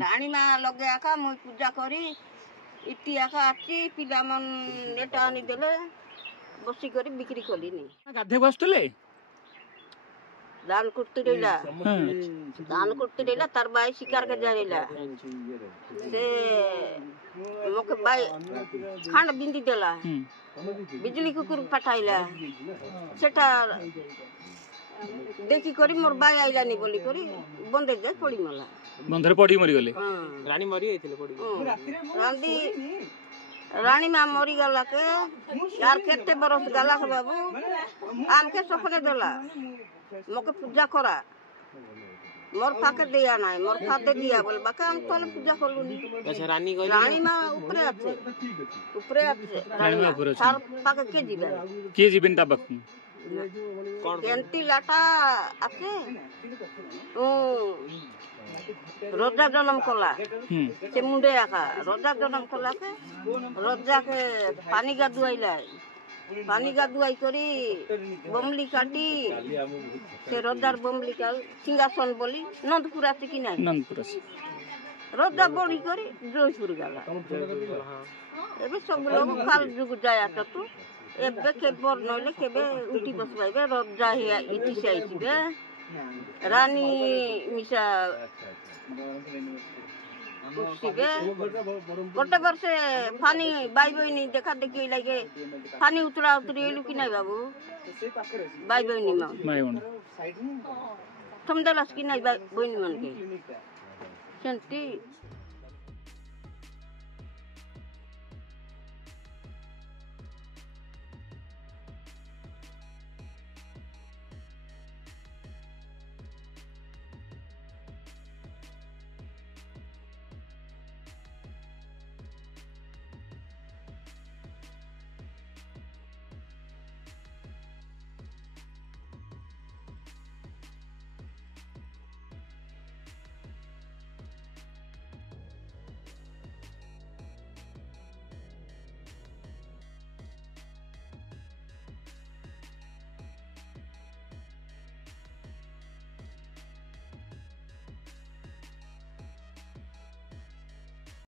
राणी माँ लगे आका मुई पूजा करी इति आका आची पिला मन नेटा आनी देले बसी करी बिक्री कली नी गाधे बसतले दान कुर्ती रेला तार बाई शिकार के जारेला से मोके बाई खांड बिंदी देला बिजली कुकुर पठाइला सेटा देखी करी मोर बाई आइला नी बोली करी बंदे जाय पड़ी मला बंधरे पड़ी मरी गले रानी मरी आइथिले पड़ी रानी माँ मरी गला के यार केते बरस गला के बाबू आम के सपने देला मोके पूजा करा मोर फाके दिया ना मोर फाते दिया बोल बाका हम तोले पूजा करलुनी अच्छा रानी रानी माँ ऊपरे আছে रानी माँ ऊपरे আছে तार फाके के जीवन ताबक कोन केंती लाटा আছে ओ रोजा जन्म कला से मुंडे आका रोजा जन्म कला के रोजा के पानी गाधुआई करी बमली काटी से रोजार बमली का सिंहासन बोली नंदपुरा से कि नहीं नंदपुरा से रोजा बड़ी करी जोधपुर गला एबे सब लोग काल जुग जाया तो एबे के बर नले केबे उठी बसबाइबे रोजा हे इति से आइबे रानी मिसा गोटे वर्ष फानी बाई बहनी देखा देखी लगे फानी उतरा उतरी कि नहीं बाबू बाई बहनी तुम देलस कि नहीं बहनी मन के